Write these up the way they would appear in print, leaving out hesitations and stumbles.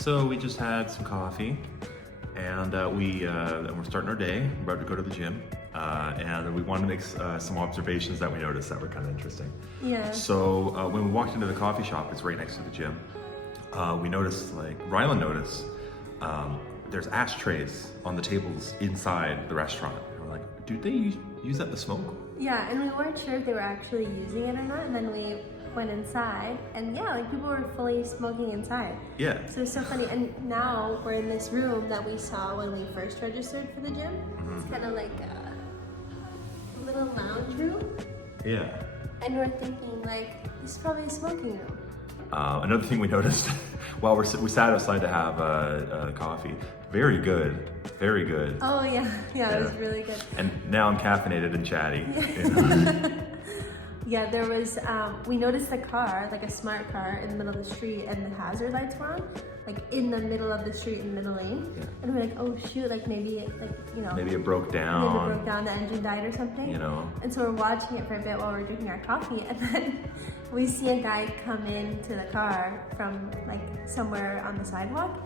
So we just had some coffee, and we're starting our day. We're about to go to the gym, and we wanted to make some observations that we noticed that were kind of interesting. Yeah. So when we walked into the coffee shop, it's right next to the gym. We noticed, like Rylan noticed, there's ashtrays on the tables inside the restaurant. And we're like, do they use that to smoke? Yeah, and we weren't sure if they were actually using it or not, and then we went inside, and yeah, like people were fully smoking inside. Yeah. So it's so funny, and now we're in this room that we saw when we first registered for the gym. Mm-hmm. It's kind of like a little lounge room. Yeah. And we're thinking, like, this is probably a smoking room. Another thing we noticed while we sat outside to have coffee, very good, very good. Oh yeah, it was really good. And now I'm caffeinated and chatty. Yeah, there was, we noticed a car, like a smart car in the middle of the street, and the hazard lights were on, like in the middle of the street in the middle lane. Yeah. And we're like, oh shoot, like maybe it, like, you know. Maybe it broke down. Maybe it broke down, the engine died or something. You know. And so we're watching it for a bit while we're drinking our coffee, and then we see a guy come into the car from like somewhere on the sidewalk.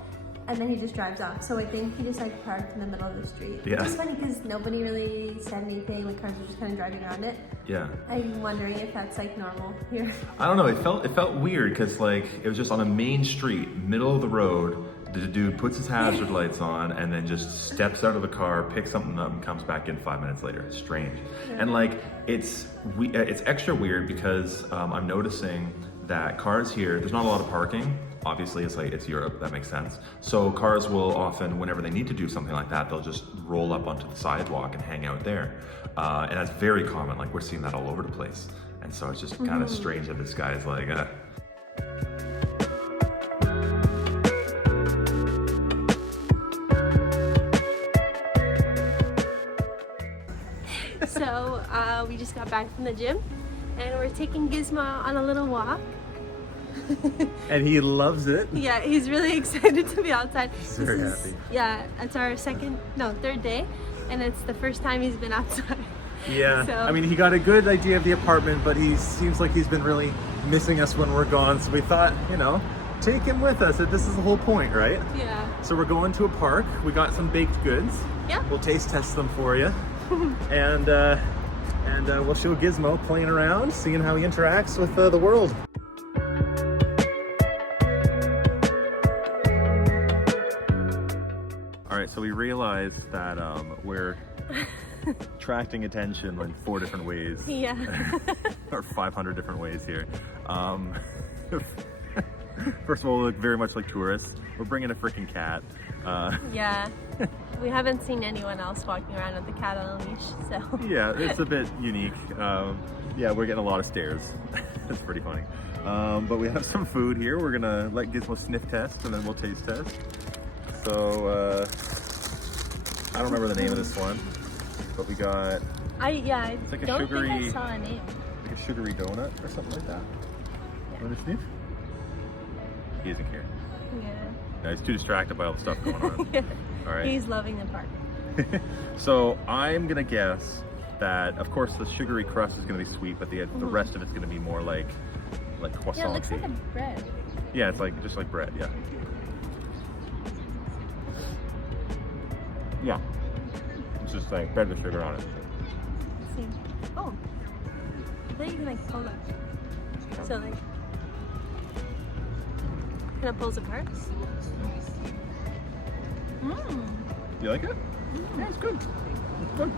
And then he just drives off. So I think he just like parked in the middle of the street. Yeah. Which is funny because nobody really said anything. Like cars were just kind of driving around it. Yeah. I'm wondering if that's like normal here. I don't know. It felt weird because like it was just on a main street, middle of the road. The dude puts his hazard lights on and then just steps out of the car, picks something up, and comes back in 5 minutes later. It's strange. Yeah. And like it's extra weird because I'm noticing that cars here, there's not a lot of parking. Obviously, it's Europe, that makes sense. So cars will often, whenever they need to do something like that, they'll just roll up onto the sidewalk and hang out there. And that's very common, like we're seeing that all over the place. And so it's just kind of strange that this guy is like, So we just got back from the gym and we're taking Gizmo on a little walk. and he loves it. Yeah, he's really excited to be outside. He's very happy. Yeah, it's our third day, and it's the first time he's been outside. Yeah, So, I mean, he got a good idea of the apartment, but he seems like he's been really missing us when we're gone, so we thought, you know, take him with us. This is the whole point, right? yeah. So we're going to a park. We got some baked goods. Yeah. We'll taste test them for you. and we'll show Gizmo playing around, seeing how he interacts with the world. All right, so we realized that we're attracting attention in 4 different ways. Yeah. Or 500 different ways here. First of all, we look very much like tourists. We're bringing a freaking cat. Yeah. We haven't seen anyone else walking around with the cat on a leash, so. Yeah, it's a bit unique. Yeah, we're getting a lot of stares. It's pretty funny. But we have some food here. We're gonna let Gizmo sniff test and then we'll taste test. So, I don't remember the name of this one, but we got... It's like a don't sugary- think I saw a name. like a sugary donut or something like that. Want to sniff? He isn't here. Yeah. No, he's too distracted by all the stuff going on. Yeah. All right. He's loving the park. So I'm gonna guess that, of course, the sugary crust is gonna be sweet, but the rest of it's gonna be more like croissant. Yeah, it looks like a bread. Yeah, it's like just like bread. Yeah. Yeah. It's just like bread with sugar on it. Let's see. Oh. I thought you can like pull it. So like, kind of pulls apart. You like it? Yeah, it's good. It's good.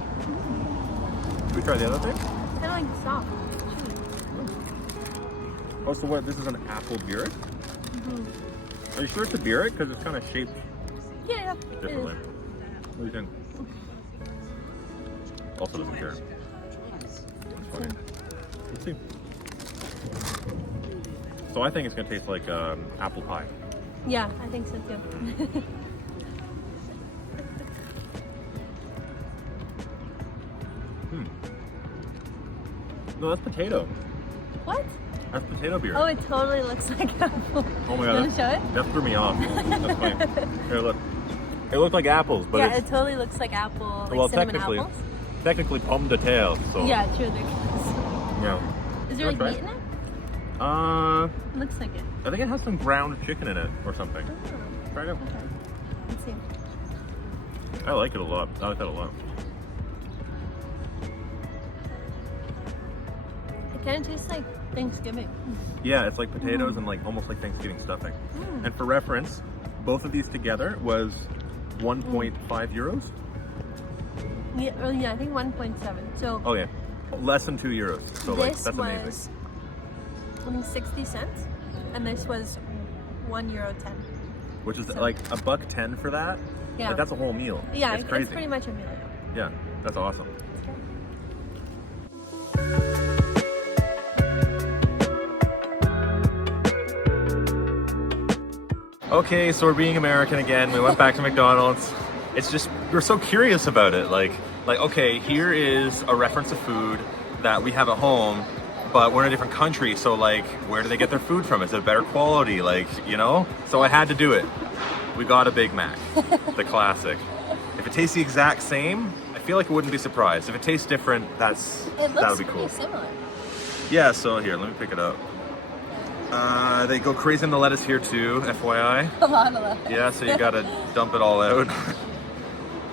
Should we try the other thing? Kind of like soft. Oh, so what? This is an apple burek? Are you sure it's a burek? Because it's kind of shaped Yeah, differently. What do you think? Also doesn't care. That's funny. Let's see. So I think it's going to taste like apple pie. Yeah, I think so too. No, that's potato. What? That's potato burek. Oh, it totally looks like apple. Oh my You god. want to show it? That threw me off. That's funny. Here, look. It looked like apples, but Yeah, it's... it totally looks like apple, like well, cinnamon apples. technically pomme de terre, so... Yeah, true. There Yeah. is there like That's meat in it? right. It looks like it. I think it has some ground chicken in it or something. Oh. Try it out. Okay. Let's see. I like it a lot. I like that a lot. It kind of tastes like Thanksgiving. Yeah, it's like potatoes and like almost like Thanksgiving stuffing. And for reference, both of these together was 1.5 euros. Yeah, I think 1.7. So Oh yeah, less than 2 euros. So like this that's amazing. was 60 cents, and this was €1.10. Which is so- like $1.10 for that. Yeah. Like, that's a whole meal. Yeah, it's crazy. it's pretty much a meal. Yeah, that's awesome. Okay, so we're being American again. We went back to McDonald's. It's just, we're so curious about it. Like, okay, here is a reference to food that we have at home, but we're in a different country. So like, where do they get their food from? Is it better quality? Like, you know? So I had to do it. We got a Big Mac, the classic. If it tastes the exact same, I feel like I wouldn't be surprised. If it tastes different, that would be cool. Similar. Yeah, so here, let me pick it up. They go crazy in the lettuce here too, FYI. A lot of lettuce. Yeah, so you gotta dump it all out.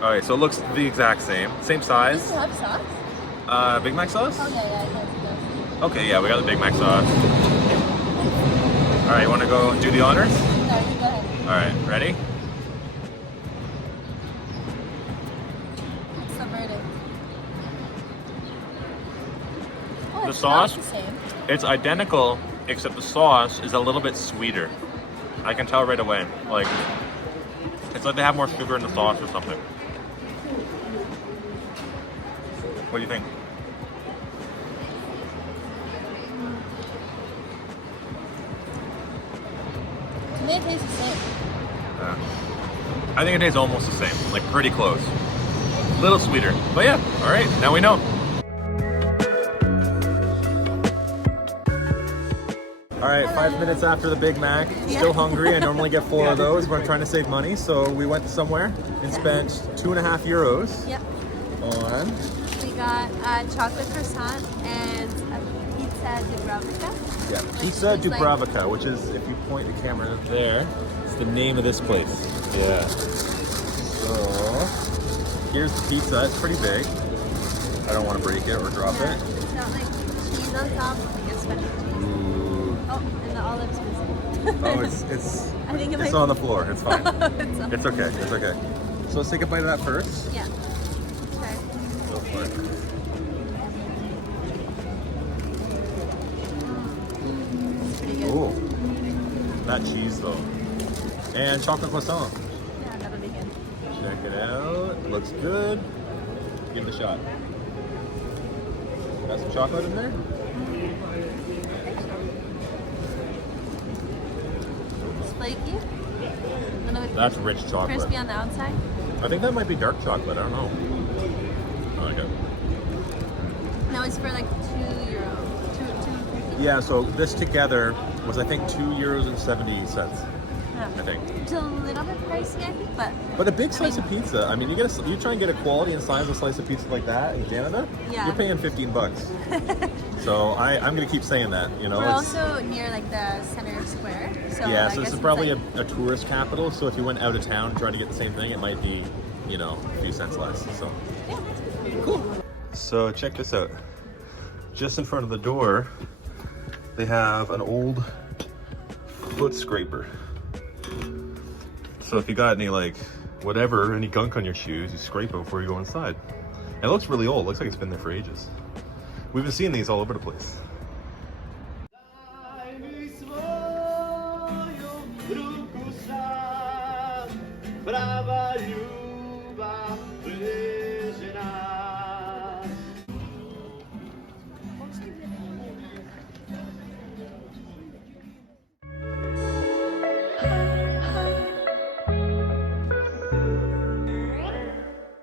Alright, so it looks the exact same. Same Does size. it have sauce? Big Mac sauce? Oh, yeah, it does. Okay, yeah, we got the Big Mac sauce. Alright, you wanna go do the honors? No, you go ahead. Alright, ready? It's the verdict. Oh, The it's sauce? not the same. It's identical, except the sauce is a little bit sweeter. I can tell right away. Like, it's like they have more sugar in the sauce or something. What do you think? To me, it tastes the same. I think it tastes almost the same, like pretty close. A little sweeter. But yeah, all right, now we know. All right, 5 minutes after the Big Mac, still hungry. I normally get 4 of those, but I'm trying to save money. So we went somewhere and spent 2.5 euros Yep. on, We got a chocolate croissant and a pizza dubravica. yeah, pizza dubravica, which is, if you point the camera there, it's the name of this place. Yeah. So here's the pizza. It's pretty big. I don't want to break it or drop it. It's got like cheese on top, like a special cheese. Ooh. Oh, and the olives missing. Oh, it's I think it it's might on the floor. It's fine. It's on- It's okay. It's okay. So let's take a bite of that first. Yeah. Okay. Go for it. It's pretty good. Ooh, that cheese though, and chocolate croissant. Yeah, that'll be good. Check it out. Looks good. Give it a shot. Got some chocolate in there. It's flaky. And then That's rich chocolate. crispy on the outside. I think that might be dark chocolate. I don't know. I like it. And that was for like €2. Two. Yeah. So this together was, I think, 2 euros and 70 cents. Yeah. I think. It's a little bit pricey, I think, but A big slice of pizza. I mean, you try and get a quality and size of slice of pizza like that in Canada. Yeah. You're paying $15. So I'm gonna keep saying that. You know. we're it's- also near like the center square. So yeah. I So this guess is it's probably like, a tourist capital. So if you went out of town trying to get the same thing, it might be, you know, a few cents less. So. yeah. Cool. So check this out. Just in front of the door, they have an old foot scraper. So if you got any like whatever, any gunk on your shoes, you scrape it before you go inside. And it looks really old. It looks like it's been there for ages. We've been seeing these all over the place.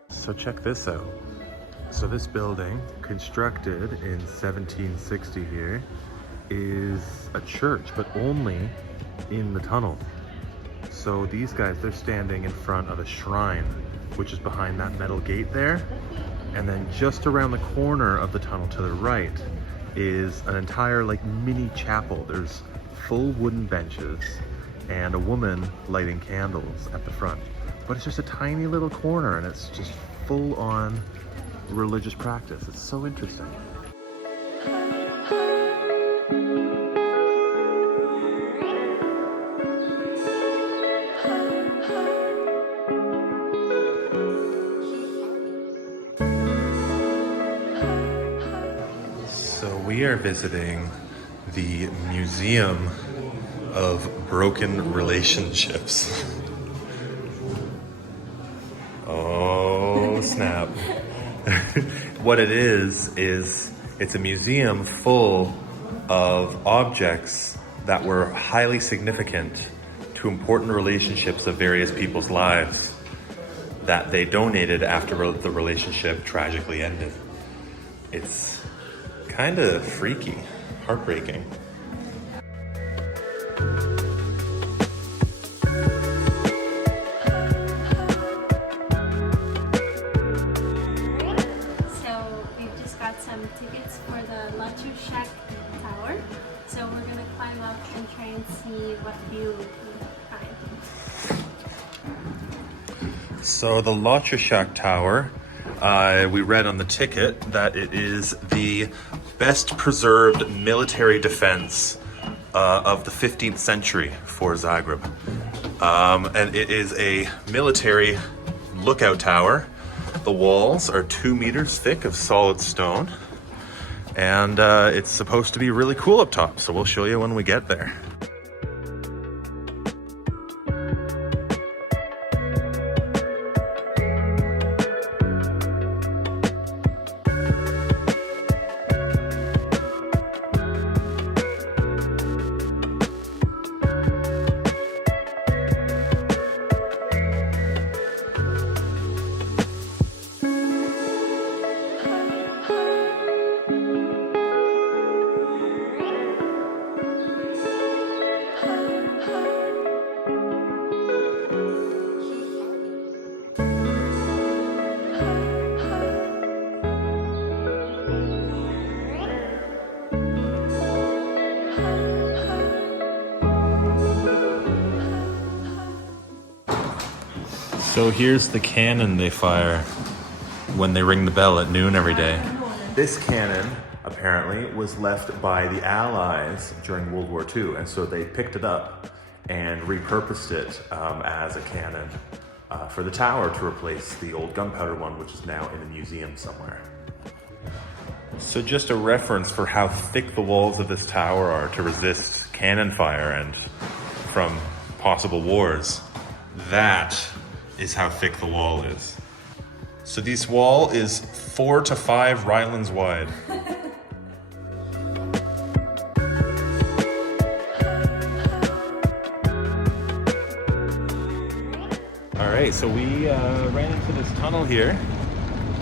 So check this out. So this building, constructed in 1760 here, is a church, but only in the tunnel. So these guys, they're standing in front of a shrine, which is behind that metal gate there. And then just around the corner of the tunnel to the right is an entire like mini chapel. There's full wooden benches and a woman lighting candles at the front. But it's just a tiny little corner and it's just full on religious practice. It's so interesting. So we are visiting the Museum of Broken Relationships. Oh, snap. What it is it's a museum full of objects that were highly significant to important relationships of various people's lives that they donated after the relationship tragically ended. It's kind of freaky, heartbreaking. So we've just got some tickets for the lotrščak tower. So we're gonna climb up and try and see what view we can find. So the lotrščak tower, we read on the ticket that it is the best preserved military defense of the 15th century for Zagreb. And it is a military lookout tower. The walls are 2 meters thick of solid stone. And it's supposed to be really cool up top, so we'll show you when we get there. So here's the cannon they fire when they ring the bell at noon every day. This cannon apparently was left by the Allies during World War II, and so they picked it up and repurposed it as a cannon for the tower to replace the old gunpowder one, which is now in a museum somewhere. So just a reference for how thick the walls of this tower are to resist cannon fire and from possible wars. That is how thick the wall is. So this wall is 4 to 5 Rylands wide. All right, so we ran into this tunnel here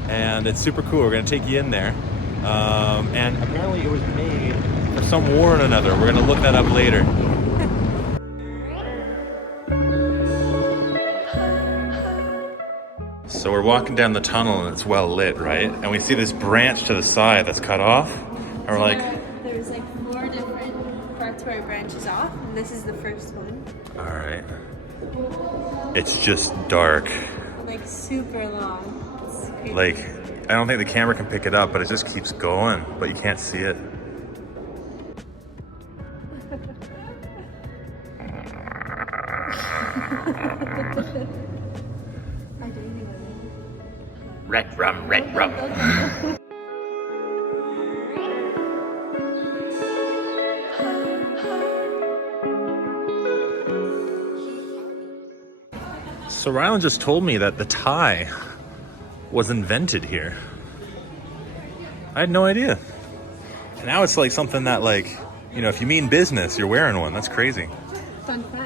and it's super cool. We're gonna take you in there. And apparently it was made for some war or another. We're gonna look that up later. So we're walking down the tunnel and it's well lit, right? And we see this branch to the side that's cut off. And we're like, there's like 4 different parts where it branches off, and this is the first one. all right. It's just dark. Like super long. It's creepy. Like, I don't think the camera can pick it up, but it just keeps going, but you can't see it. Red rum, red rum. So Rylan just told me that the tie was invented here. I had no idea. And now it's like something that, like, you know, if you mean business, you're wearing one. That's crazy. Fun fact.